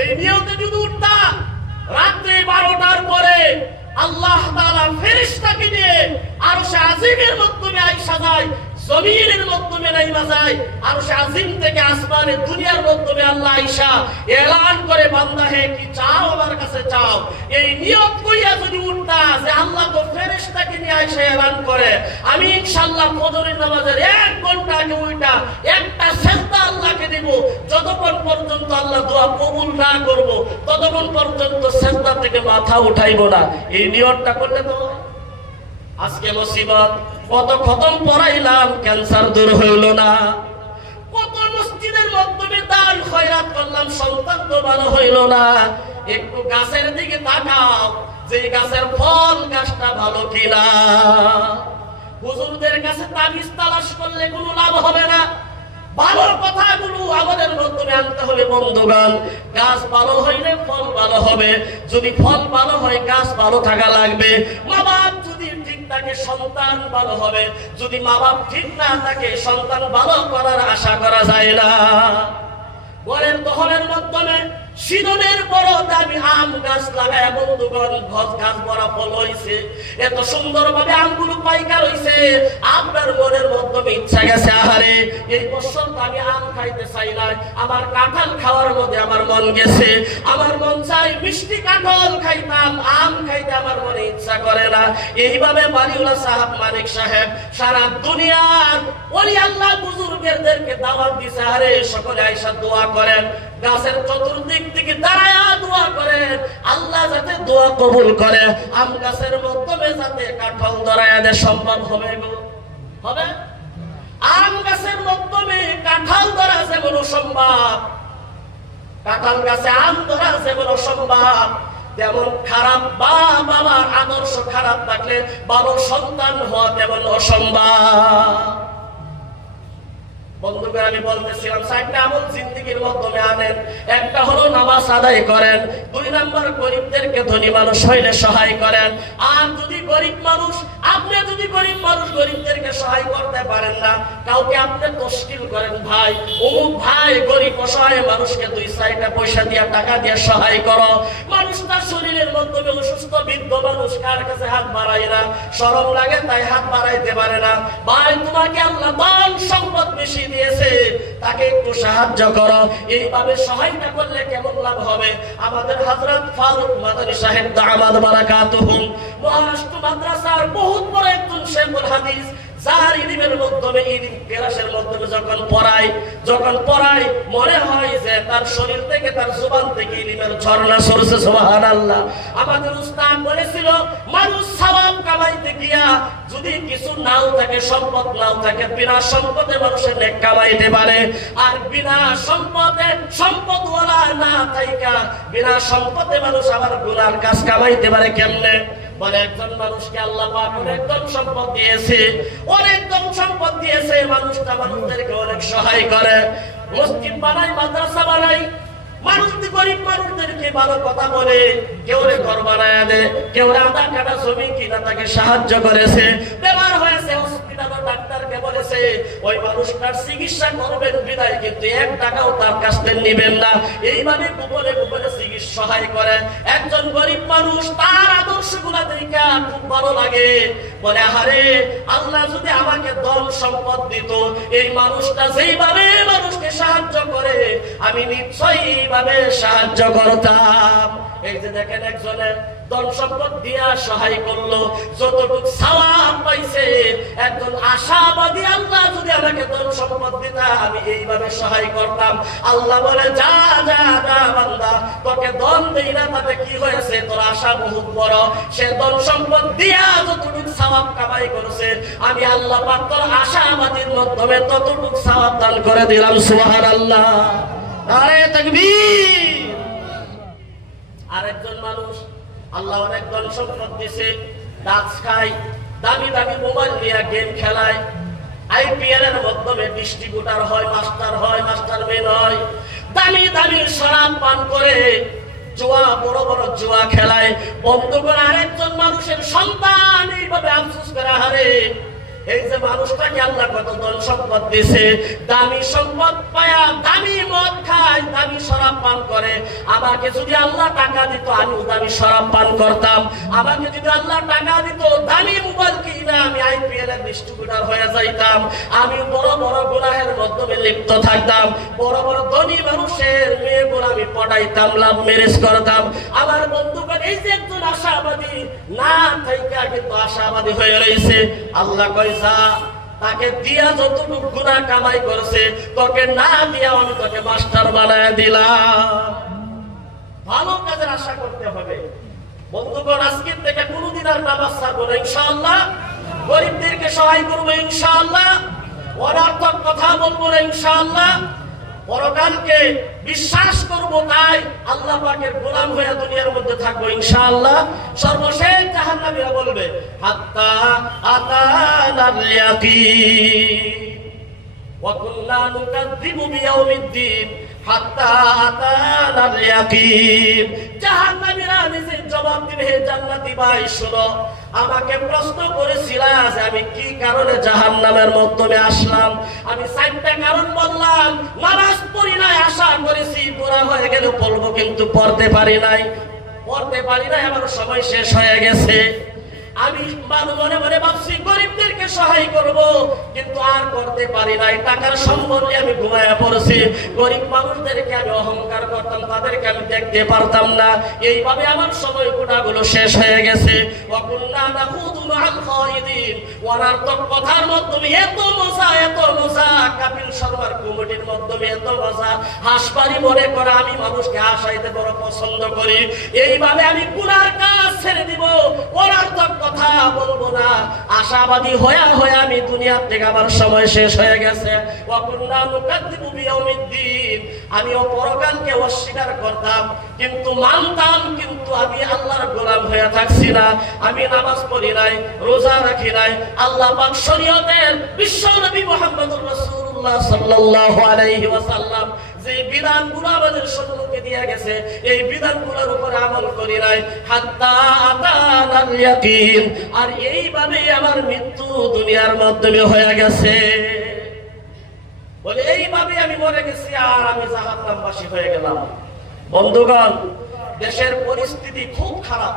এই নিয়তে যদি উঠতা, রাত্রি 12টার পরে আল্লাহ তাআলা ফেরেশতাকে দিয়ে আরশে আজিমের মাধ্যমে আয়েশা যায়, জমিনের মাধ্যমে নাইমা যায়, আরশে আজিম থেকে আসমানের দুনিয়ার মাধ্যমে আল্লাহ আয়েশা এলান করে, বান্দা হে কি চাও আমার কাছে চাও। এই নিয়ত কইয়া যদি উঠতা যে আল্লাহ তো ফেরেশতাকে নিয়ে আয়েশা এলান করে, আমি ইনশাআল্লাহ ফজরের নামাজের 1 ঘন্টা আগে উঠা একটা সিজদা আল্লাহকে দেব, যতক্ষণ পর্যন্ত আল্লাহ দোয়া কবুল না করব ততক্ষণ পর্যন্ত সিজদা থেকে মাথা উঠাইব না। এই নিয়তটা করলে তো আজকে মুসিবত, কত খতম পড়াইলাম ক্যান্সার দূর হইল না, কত মসজিদের মাধ্যমে দান খয়রাত করলাম সন্তান তো ভালো হইল না। একটু গাছের দিকে তাকাও, যে গাছের ফল গাছটা ভালো কিনা। হুজুরদের কাছে তাবিজ তালাশ করলে কোনো লাভ হবে না। ভালো কথাগুলো আমাদের মাধ্যমে আনতে হবে বন্ধুগণ। গাছ ভালো হইলে ফল ভালো হবে, যদি ফল ভালো হয় গাছ ভালো থাকা লাগবে। মা বাপ যদি ঠিক থাকে সন্তান ভালো হবে, যদি মা বাপ ঠিক না থাকে সন্তান ভালো করার আশা করা যায় না। ঘরের দখলের মাধ্যমে শীতলের বড় দামি আম গাছ লাগায় বন্ধুগণ, গাছ বড় ফল হইছে, এত সুন্দর ভাবে আমগুলো পাইকার হইছে, আপনার মনের মাধ্যমে ইচ্ছা গেছে আহারে এই বছর আমি আম খাইতে চাই না, আমার কাঁঠাল খাওয়ার মধ্যে আমার মন গেছে, আমার মন চাই মিষ্টি কাঁঠাল খাইতাম, আম খাইতে আমার মনে ইচ্ছা করে না। এইভাবে বাড়িওয়ালা সাহেব মানিক সাহেব সারা দুনিয়ার ওলি আল্লাহ বুজুর্গদেরকে দাওয়াত দিছে, আরে সকলে আয়েশা দোয়া করেন, গাছের চতুর্দিক থেকে দাঁড়ায়া দোয়া করেন আল্লাহ যাতে দোয়া কবুল করে, আম গাছের মাধ্যমে যাতে কাঁঠাল ধরায়া দেয়। সম্ভব হবে গো? হবে? আম গাছের মাধ্যমে কাঁঠাল ধরা যেমন অসম্ভব, কাঁঠাল গাছে আম ধরা যেমন অসম্ভব, তেমন খারাপ বাবার আদর্শ খারাপ থাকলে ভালো সন্তান হওয়া তেমন অসম্ভব। বন্ধুগণ, আমি বলতেছিলাম 4টা আমল জিন্দেগির মাধ্যমে আনেন। একটা হলো নামাজ আদায় করেন, 2 নাম্বার গরিবদেরকে ধনী মানুষ হইলে সহায় করেন। আর যদি গরিব মানুষ, আপনি যদি গরিব মানুষ গরিবদেরকে সহায় করতে পারেন না, কাউকে আপনি তশকিল করেন, ভাই অমুক ভাই গরিব অসহায় মানুষকে 2-4টা পয়সা দিয়ে টাকা দিয়ে সহায় করো। মানুষ তার শরীরের মাধ্যমে অসুস্থ বৃদ্ধ মানুষ কার কাছে হাত বাড়ায় না, শরম লাগে তাই হাত বাড়াইতে পারে না। ভাই তোমাকে আল্লাহ ধন সম্পদ বেশি দিয়েছে, তাকে একটু সাহায্য করো। এইভাবে সহায়তা করলে কেমন লাভ হবে? আমাদের হযরত ফারুক মাদানী সাহেব দামাত বারাকাতুহুম মহারাষ্ট্র মাদ্রাসার বহুত বড় একজন শেখুল হাদিস, যার ইলমের মাধ্যমে ইলম ক্লাসের মাধ্যমে যখন পড়ায় মনে হয় যে তার শরীর থেকে তার জবান থেকে ইলমের ঝর্ণা ঝরছে। সুবহানাল্লাহ। আমাদের উস্তাদ বলেছিল, মানুষ সওয়াব কামাইতে গিয়া যদি কিছু নাও থাকে, সম্পদ নাও থাকে, বিনা সম্পদে মানুষের নেক কামাইতে পারে, আর বিনা সম্পদে সম্পদওয়ালা না থাইকা বিনা সম্পদে মানুষ আবার গুনার কাজ কামাইতে পারে কেমনে? বলে একজন মানুষকে আল্লাহ পাক অনেক ধন সম্পদ দিয়েছে, অনেক ধন সম্পদ দিয়েছে, মানুষটা মানুষদেরকে অনেক সহায় করে, মসজিদ বানায়, মাদ্রাসা বানায়, মানুষ গরিব মানুষদেরকে ভালো কথা বলে, কেউ ঘর বানায় দেয়, কেউ আধা কাটা জমি কিনা তাকে সাহায্য করেছে, বেমার হয়েছে হসপিটালে ডাক্তারকে বলেছে ওই মানুষটার চিকিৎসা করবেন বিদায়, কিন্তু 1 টাকাও তার কাছ থেকে নেবেন না। এইভাবে গোপনে গোপনে চিকিৎসা সহায় করে। একজন গরিব মানুষ, তার আদর্শগুলো দেখে খুব ভালো লাগে, বলে আহারে আল্লাহ যদি আমাকে ধন সম্পদ দিত, এই মানুষটা যেইভাবে মানুষকে সাহায্য করে আমি নিশ্চয়ই এইভাবে সাহায্য করতাম। এই যে দেখেন একজনের ধন সম্পদ দিয়া সহায় করলো, যতটুকু সওয়াব পাইছে। একজন আশাবাদী, আল্লাহ যদি আমাকে ধন সম্পদ দিতা আমি এইভাবে সহায় করতাম। আল্লাহ বলে যা যা যা বান্দা, তোকে ধন দেই না তাতে কি হয়েছে, তোর আশা বহুত বড়, সে ধন সম্পদ দিয়া যতটুকু সওয়াব কামাই করেছে আমি আল্লাহ পাক তোর আশাবাদীর মাধ্যমে ততটুকু সওয়াব দান করে দিলাম। সুবহানাল্লাহ, নারে তাকবীর। আরেকজন মানুষ আল্লাহ অনেক ধন সম্পদ দিয়েছে, ড্রাগস খায়, দামি দামি মোবাইল নিয়ে গেম খেলায়, আইপিএল এর মাধ্যমে ডিস্ট্রিবিউটর হয়, মাস্টার মেন হয়, দামি দামি শরাব পান করে, জুয়া, বড় বড় জুয়া খেলায়। বন্ধুগণ, আরেকজন মানুষের সন্তান এইভাবে আফসোস করে, হারে এই যে মানুষটাকে আল্লাহ কত ধন সম্পদ দিয়েছে, দামি সম্পদ পায়া দামি মদ খায়, দামি শরাব পান করে। আমাকে যদি আল্লাহ টাকা দিত আমি দামি শরাব পান করতাম। আমাকে যদি আল্লাহ টাকা দিত দামি মোবাইল কিনে আমি আইপিএল এর ডিস্ট্রিবিউটর হয়ে যাইতাম। আমি বড় বড় গুনাহের মাধ্যমে লিপ্ত থাকতাম। বড় বড় ধনী মানুষের মেয়েগুলো আমি পড়াইতাম, লাভ ম্যারেজ করতাম। আমার বন্ধুগণ, এই যে একজন আশাবাদী না থেকে কিন্তু আশাবাদী হয়ে রয়েছে। আল্লাহ কইসা তাকে দিয়া যতটুকু গুনাহ কামাই করছে তোকে না দিয়া আমি তোকে মাস্টার বানায় দিলাম। ভালো কাজের আশা করতে হবে বন্ধুগণ। আজকের থেকে কোনদিন আর নামাজ ছাড়বো না ইনশাআল্লাহ। গরিবদেরকে সহায় করবো ইনশাআল্লাহ। অনর্থক কথা বলবো না ইনশাআল্লাহ। পরকালকে বিশ্বাস করবো, তাই আল্লাহ পাকের গোলাম হয়ে দুনিয়ার মধ্যে থাকবো ইনশাআল্লাহ। সর্বশেষ জাহান্নামীরা বলবে হাত্তা আতানাল ইয়াকিন ওয়া কুল্লা নুকাযযিবু বিয়াউমিদ্দিন হাত্তা আতানাল ইয়াকিন। জাহান্নামীরা নিজে জবাব দিবে, হে জান্নাতি ভাই শোনো, আমাকে প্রশ্ন করেছিলা যে আমি কি কারণে জাহান্নামের মাধ্যমে আসলাম। আমি 4টা কারণ বললাম। নামাজ পড়ি নাই, আশা করেছি পুরা হয়ে গেল পড়বো, কিন্তু পড়তে পারি নাই। আমার সময় শেষ হয়ে গেছে। আমি মনে মনে ভাবছি গরিবদেরকে সহায় করব, কিন্তু আর করতে পারি নাই। টাকার সম্বন্ধে আমি ঘুমায়া পড়ছি। গরিব মানুষদেরকে আমি অহংকার করতাম, তাদেরকে আমি দেখতে পারতাম না। এইভাবে আমার সময় গুণাগুলো শেষ হয়ে গেছে। অনার্থক কথার মাধ্যমে এত মজা, কাপিল শর্মার কমিটির মাধ্যমে এত মজা, হাসপারি মনে করা আমি মানুষকে হাসাইতে বড় পছন্দ করি। এইভাবে আমি গুনার কাজ ছেড়ে দিব, অনার্থক কথা বলবো না। আশাবাদী হয়ে আমি দুনিয়ার থেকে আমার সময় শেষ হয়ে গেছে। আমি পরকালকে অস্বীকার করতাম, কিন্তু মানতাম, কিন্তু আমি আল্লাহর গোলাম হয়ে থাকছি না। আমি নামাজ পড়ি নাই, রোজা রাখি নাই। আল্লাহ পাক শরীয়তের বিশ্ব নবী মুহাম্মদুর রাসূলুল্লাহ সাল্লাল্লাহু আলাইহি ওয়াসাল্লাম যে বিধানগুলো আমাদের সম্মুখে দিয়ে গেছে, এই বিধানগুলোর উপর আমল করি নাই। হাত্তা আতানাল ইয়াকিন। আর এইভাবে আমার মৃত্যু দুনিয়ার মাধ্যমে হয়ে গেছে। বলে এইভাবে আমি মরে গেছি আর আমি জাহান্নামবাসী হয়ে গেলাম। বন্ধুগণ, দেশের পরিস্থিতি খুব খারাপ।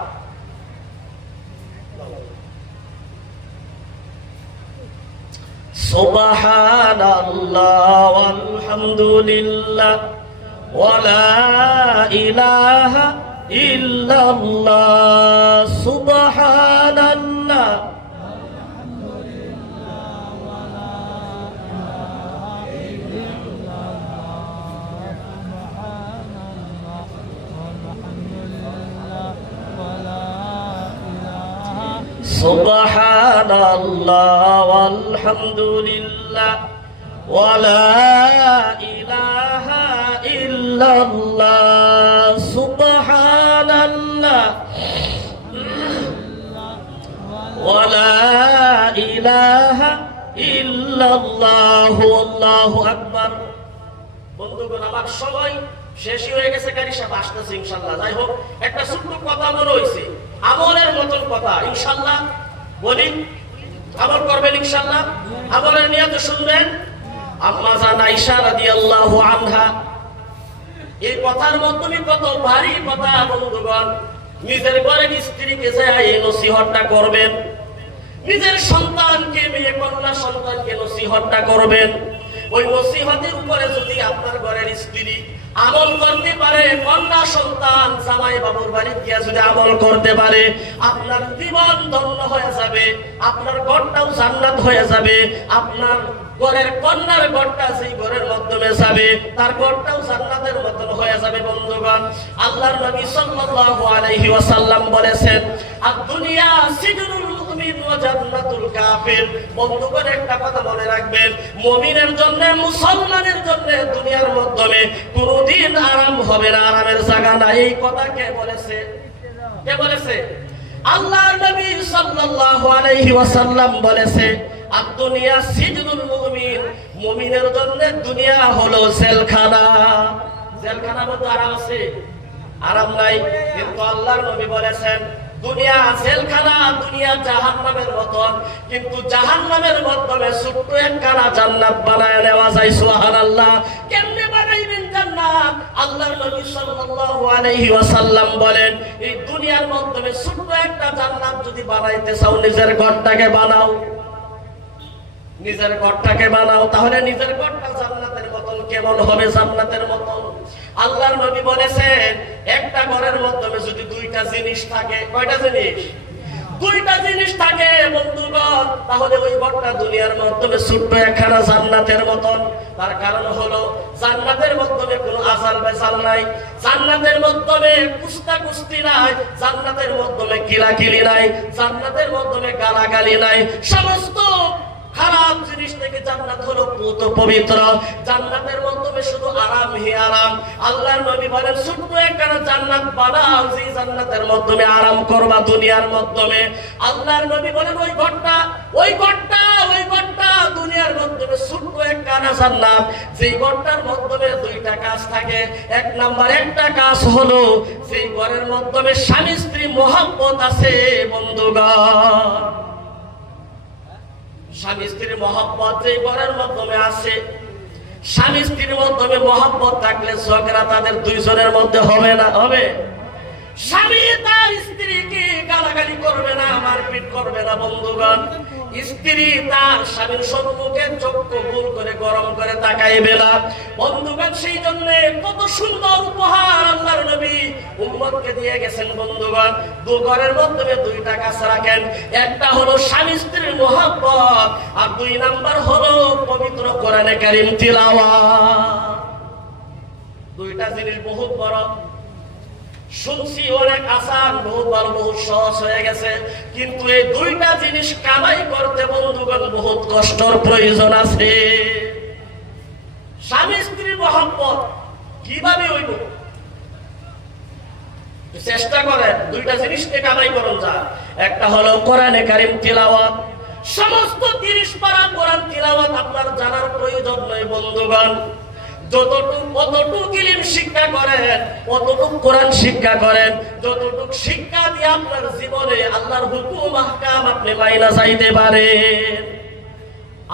সুবহানাল্লাহ ওয়ালহামদুলিল্লাহ ওয়া লা ইলাহা ইল্লাল্লাহ। সুবহানাল্লাহ সুবহানাল্লাহ ওয়ালহামদুলিল্লাহ ওয়া লা ইলাহা ইল্লাল্লাহ। সুবহানাল্লাহ ওয়া লা ইলাহা ইল্লাল্লাহু আল্লাহু আকবার। বন্ধুগণ, আমার সময় শেষ হয়ে গেছে, গাড়ি সব আসতেছে ইনশাআল্লাহ। যাই হোক, একটা ছোট্ট কথা মনে হয়েছে, আমলের মতন কথা ইনশাআল্লাহ বলি। আমল করবেন ইনশাআল্লাহ, আমলের নিয়তে শুনবেন। আম্মা জান আয়েশা রাদিয়াল্লাহু আনহা, এই কথার মাধ্যমে কত ভারী কথা বন্ধুগণ। নিজের ঘরের স্ত্রীকে যে এই নসিহতটা করবেন, নিজের সন্তানকে, মেয়ে কন্যা সন্তানকে নসিহতটা করবেন। ওই নসিহতের উপরে যদি আপনার ঘরের স্ত্রী আমল করতে পারে, কন্যা সন্তান জামাই বাবুর বাড়ি গিয়া যদি আমল করতে পারে, আপনার জীবন ধন্য হয়ে যাবে, আপনার ঘরটাও জান্নাত হয়ে যাবে। আপনার ঘরের কন্যার ঘরটা সেই ঘরের মাধ্যমে যাবে, তার ঘরটাও জান্নাতের মতন হয়ে যাবে। বন্ধুগণ, আল্লাহর নবী সাল্লাল্লাহু আলাইহি ওয়াসাল্লাম বলেছেন, আদ-দুনিয়া সিজনুল মুমিন ওয়া জান্নাতুল কাফির। বন্ধুগণ, একটা কথা মনে রাখবেন, মুমিনের জন্য, মুসলমানের জন্য দুনিয়ার মাধ্যমে কোনোদিন আরাম হবে না, আরামের জায়গা নাই। এই কথা কে বলেছে? কে বলেছে? আল্লাহর নবী সাল্লাল্লাহু আলাইহি ওয়াসাল্লাম বলেছে, আদ-দুনিয়া সিজনুল মুমিন। মুমিনের জন্য দুনিয়া হলো জেলখানা। জেলখানার মধ্যে আরাম আছে? আরাম নাই। কিন্তু আল্লাহর নবী বলেছেন, দুনিয়া জেলখানা, দুনিয়া জাহান্নামের মতন, কিন্তু জাহান্নামের মাধ্যমে ছোট্ট একখানা জান্নাত বানায় নেওয়া যায়। সুবহানাল্লাহ। কেমনে বানাইবেন জান্নাত? আল্লাহর নবী সাল্লাল্লাহু আলাইহি ওয়াসাল্লাম বলেন, এই দুনিয়ার মাধ্যমে ছোট্ট একটা জান্নাত যদি বানাইতে চাও, নিজের ঘরটাকে বানাও, নিজের ঘরটাকে বানাও। তাহলে নিজের ঘরটা জান্নাতের মতন কেমন হবে? জান্নাতের মতন। আল্লাহর নবী বলেছেন, একটা ঘরের মাধ্যমে যদি দুইটা জিনিস থাকে, কয়টা জিনিস? দুইটা জিনিস থাকে বন্ধুগণ, তাহলে ওই ঘরটা দুনিয়ার মাধ্যমে ছোট্ট একখানা জান্নাতের মতন। তার কারণ হলো জান্নাতের মাধ্যমে কোনো আজাল বেজাল নাই, জান্নাতের মাধ্যমে কুস্তা কুস্তি নাই, জান্নাতের মাধ্যমে কিলাকিলি নাই, জান্নাতের মাধ্যমে গালাগালি নাই। সমস্ত খারাপ জিনিস থেকে জান্নাত হলো পুত পবিত্র। জান্নাতের মাধ্যমে শুধু আরাম হি আরাম। আল্লাহর নবী বলেন, ছোট্ট একটা জান্নাত বানাও, যে জান্নাতের মাধ্যমে আরাম করবা দুনিয়ার মাধ্যমে। আল্লাহর নবী বলেন, ওই ঘরটা দুনিয়ার মাধ্যমে ছোট্ট একটা জান্নাত, যে ঘরটার মাধ্যমে দুইটা কাজ থাকে। এক নাম্বার একটা কাজ হলো, যে ঘরের মাধ্যমে স্বামী স্ত্রী মহব্বত আছে বন্ধুগণ, স্বামী স্ত্রীর মহব্বত এই ঘরের মাধ্যমে আছে। স্বামী স্ত্রীর মাধ্যমে মহব্বত থাকলে ঝগড়া তাদের দুইজনের মধ্যে হবে না? হবে। স্বামী তার স্ত্রীকে গালাগালি করবে না, মারপিট করবে না বন্ধুগণ। স্ত্রী তার স্বামীর সম্মুখে চক্ষু গোল করে গরম করে তাকাইবে না বন্ধুগণ। সেই জন্য কত সুন্দর উপহার আল্লাহর নবী উম্মতকে দিয়ে গেছেন বন্ধুগণ। দু ঘরের মাধ্যমে দুইটা কাজ রাখেন, একটা হলো স্বামী স্ত্রীর মহব্বত, আর দুই নাম্বার হলো পবিত্র কোরআনে কারীম তিলাওয়াত। দুইটা জিনিস বহুত বড়। শুনছি অনেক আসান, বহুত ভালো, বহুত সহজ হয়ে গেছে, কিন্তু এই দুইটা জিনিস কামাই করতে বন্ধুগণ বহুত কষ্টের প্রয়োজন আছে। স্বামী স্ত্রীর মহব্বত কিভাবে হইব? চেষ্টা করেন দুইটা জিনিসকে কামাই করুন যা। একটা হলো কোরআনে কারীম তিলাওয়াত। সমস্ত 30 পারা কোরআন তিলাওয়াত আপনার জানার প্রয়োজন নয় বন্ধুগণ। যতটুকু ইলম শিক্ষা করেন, অতটুকু কোরআন শিক্ষা করেন। যতটুকু শিক্ষা দিয়ে আপনার জীবনে আল্লাহর হুকুম আহকাম আপনি মাইনা যাইতে পারেন।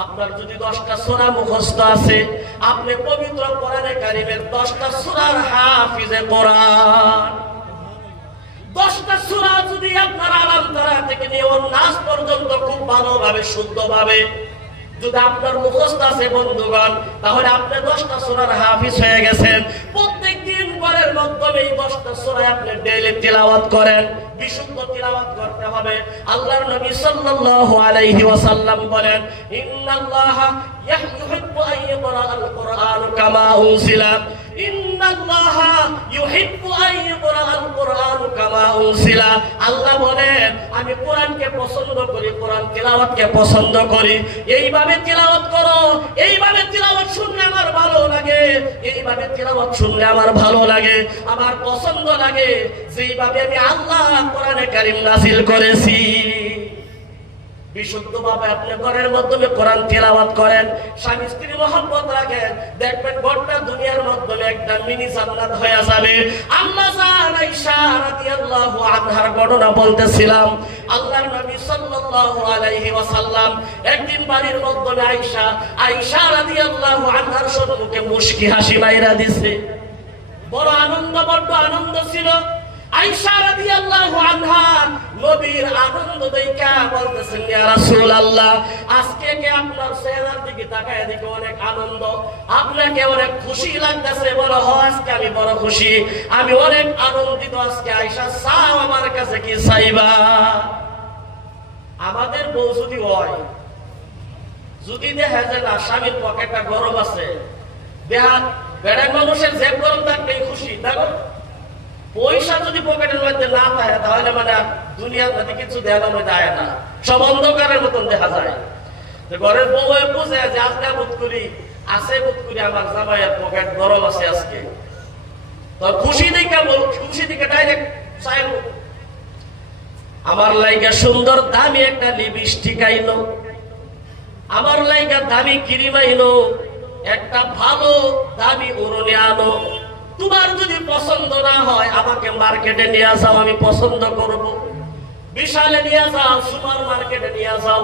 আপনার যদি 10টা সূরা মুখস্থ আছে, আপনি পবিত্র কোরআনে কারীমের 10টা সূরার হাফিজে কোরআন। 10টা সূরা যদি আপনার আলাম তারা থেকে নিয়ে নাস পর্যন্ত খুব ভালোভাবে শুদ্ধভাবে যদি আপনার মুখস্থ আছে বন্ধুগণ, তাহলে আপনি 10টা সূরার হাফিজ হয়ে গেছেন। প্রত্যেকদিন ঘরের মাধ্যমে এই 10টা সূরা আপনি ডেইলি তিলাওয়াত করেন, বিশুদ্ধ তিলাওয়াত করতে হবে। আল্লাহর নবী সাল্লাল্লাহু আলাইহি ওয়াসাল্লাম বলেন, ইন্নাল্লাহা ইউহিব্বু আন ইয়াকরাআল কুরআন কামা উনজিলা। ইন্নাল্লাহা ইউহিব্বু আন ইয়াকরাআল কুরআন কামা উনজিলা। আল্লাহ বলেন, আমি কোরআনকে পছন্দ করি, কোরআন তিলাওয়াতকে পছন্দ করি। এইভাবে তিলাওয়াত করো, এইভাবে তিলাওয়াত শুনলে আমার ভালো লাগে, এইভাবে তিলাওয়াত শুনলে আমার ভালো লাগে, আমার পছন্দ লাগে, যেইভাবে আমি আল্লাহ কোরআনে কারীম নাযিল করেছি। বিশুদ্ধভাবে আপনি ঘরের মাধ্যমে কোরআন তিলাওয়াত করেন, স্বামী স্ত্রী মহব্বত রাখেন, দেখবেন ঘরটা দুনিয়ার মাধ্যমে একটা মিনি জান্নাত হয়ে যাবে। আম্মা জান আয়েশা রাদিয়াল্লাহু আনহার ঘটনা বলতেছিলাম। আল্লাহর নবী সাল্লাল্লাহু আলাইহি ওয়াসাল্লাম একদিন বাড়ির মাধ্যমে আয়েশা রাদিয়াল্লাহু আনহার সম্মুখে মুস্কি হাসি মাইরা দিছে। বড় আনন্দ ছিল। আয়েশা রাদিয়াল্লাহু আনহা নবীর আনন্দ দেখা বলতেছেন, ইয়া রাসূলুল্লাহ, আজকে কি আপনার চেহারার দিকে তাকায় দেখে অনেক আনন্দ, আপনাকে অনেক খুশি লাগতেছে? বলো, হ্যাঁ আজকে আমি বড় খুশি, আমি অনেক আনন্দিত আজকে। আয়েশা, চাও আমার কাছে কি চাইবা? আমাদের বউ যদি হয়, যদি দেখা যায় না স্বামীর পকেটটা গরম আছে, দেহা বেড়া মানুষের যে গরম থাকলেই খুশি, দেখো পয়সা যদি পকেটের মধ্যে না থাকে তাহলে মানে দুনিয়ার মধ্যে কিছু দেখার মধ্যে আয় না, সব অন্ধকারের মতন দেখা যায়। ঘরের বউ বুঝে যে আজকে বোধ করি আমার জামাইয়ের পকেট গরম আছে আজকে, তো খুশি দিকে ডাইরেক্ট চাইব। আমার লাইগা সুন্দর দামি একটা লিপস্টিক আইলো, আমার লাইগা দামি ক্রিম আইলো, একটা ভালো দামি ওড়নি আনো। তোমার যদি পছন্দ না হয় আমাকে মার্কেটে নিয়ে যাও, আমি পছন্দ করব। বিশালে নিয়ে যাও, সুপার মার্কেটে নিয়ে যাও,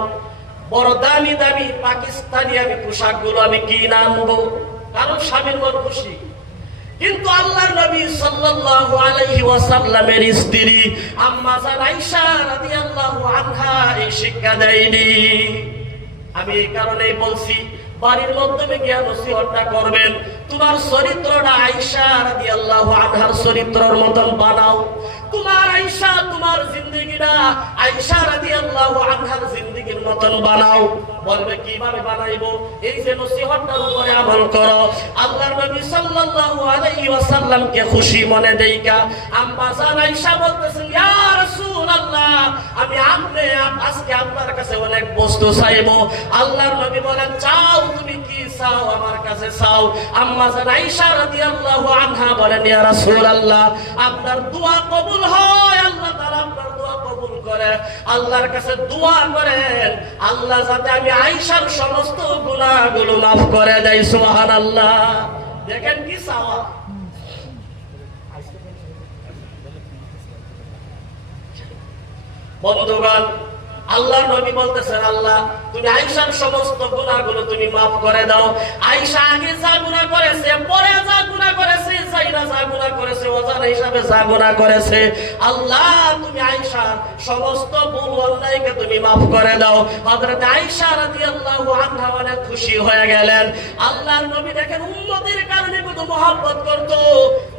বড় দামি দামি পাকিস্তানি আমি পোশাকগুলো আমি কিনে আনবো, কারণ স্বামীর মন খুশি। কিন্তু আল্লাহর নবী সাল্লাল্লাহু আলাইহি ওয়াসাল্লামের স্ত্রী আম্মা জান আয়েশা রাদিয়াল্লাহু আনহা এই শিক্ষা দেয়নি। আমি এই কারণেই বলছি, বাড়ির মাধ্যমে গিয়া নসিহতটা করবেন, তোমার চরিত্রটা আয়েশা রাদিয়াল্লাহু আনহার চরিত্রের মতন বানাও। তোমার আয়েশা, তোমার জিন্দেগিটা আয়েশা রাদিয়াল্লাহু আনহার জিন্দেগির মতন বানাও। বলবে কিভাবে বানাইবো? এই যে নসিহতটার উপরে আমল করো। আল্লাহর নবী সাল্লাল্লাহু আলাইহি ওয়াসাল্লামকে খুশি মনে দেইকা আম্মা জান আয়েশা বলতেছেন, ইয়া রাসূলুল্লাহ, আমি আজকে আপনার কাছে অনেক বস্তু চাইবো। আল্লাহর নবী বলেন, চাও, তুমি কি চাও আমার কাছে চাও। আম্মা জান আয়েশা রাদিয়াল্লাহু আনহা বলেন, ইয়া রাসূলুল্লাহ, আপনার দোয়া কবুল হয়, আল্লাহ তাআলা আপনার দোয়া কবুল করে। আল্লাহর কাছে দোয়া করেন, আল্লাহ যাতে আমি আয়েশার সমস্ত গুনাহগুলো মাফ করে দেয়। সুবহানাল্লাহ। দেখেন কি চাওয়া। বন্ধুগণ, আল্লাহর নবী বলতেছেন, আল্লাহ তুমি আয়েশার সমস্ত গুনাহগুলো তুমি maaf করে দাও। আয়েশা আগে যা গুনাহ করেছে, পরে যা গুনাহ করেছে, যাইরা যা গুনাহ করেছে, ওজান হিসাবে যা গুনাহ করেছে, আল্লাহ তুমি আয়েশার সমস্ত ভুল অন্যায়কে তুমি maaf করে দাও। হযরত আয়েশা রাদিয়াল্লাহু আনহা অনেক খুশি হয়ে গেলেন। আল্লাহর নবী দেখেন উম্মতের কারণে কত মহব্বত করত।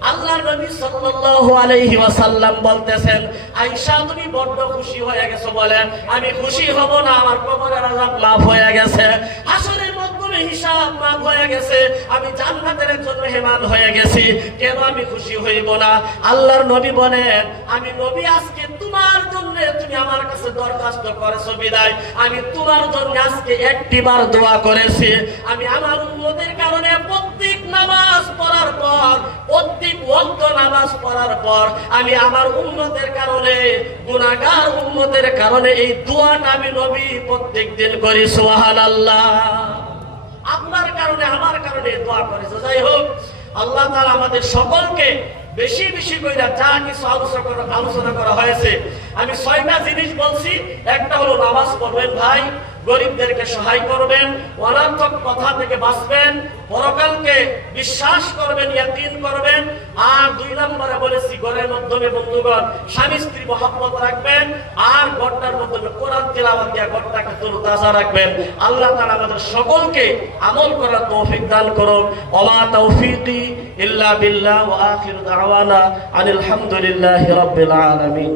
আল্লাহর নবী সাল্লাল্লাহু আলাইহি ওয়াসাল্লাম বলতেছেন, আয়েশা তুমি বড় খুশি হয়ে গেছো বলে আমি খুশি হব না? আমার কবরের আযাব মাফ হয়ে গেছে, হাসরের মাধ্যমে হিসাব মাফ হয়ে গেছে, আমি জান্নাতের জন্য মেহমান হয়ে গেছি, কেন আমি খুশি হইব না? আল্লাহর নবী বলেন, আমি নবী আজকে তোমার জন্য, তুমি আমার কাছে দরখাস্ত করেছো বিদায় আমি তোমার জন্য আজকে একটিবার দোয়া করেছি। আমি আমার উম্মতের কারণে প্রত্যেক নামাজ পড়ার পর, প্রত্যেক ওয়াক্ত নামাজ পড়ার পর আমি আমার উম্মতের কারণে, গুনাহগার উম্মতের কারণে এই দোয়াটা আমি নবী প্রত্যেকদিন করি। সুবহানাল্লাহ। আপনার কারণে, আমার কারণে দোয়া করেছে। যাই হোক, আল্লাহ তাআলা আমাদের সকলকে বেশি বেশি করে যা কিছু আলোচনা করা হয়েছে, আমি 6টা জিনিস বলছি। একটা হলো নামাজ পড়বেন ভাই, গরিবদেরকে সহায় করবেন, অনর্থক কথা থেকে বাঁচবেন, পরকালকে বিশ্বাস করবেন, ইয়াকিন করবেন। আর 2 নম্বরে বলেছি, ঘরের মাধ্যমে বন্ধুগণ স্বামী স্ত্রী মহব্বত রাখবেন, আর ঘরটার মাধ্যমে কোরআন তিলাওয়াত দিয়ে ঘরটাকে তরতাজা রাখবেন। আল্লাহ তাআলা আমাদের সকলকে আমল করার তৌফিক দান করুন। ওমা তাওফীকি ইল্লা বিল্লাহ ওয়া আখিরু দাওয়ানা আনিল হামদুলিল্লাহি রাব্বিল আলামিন।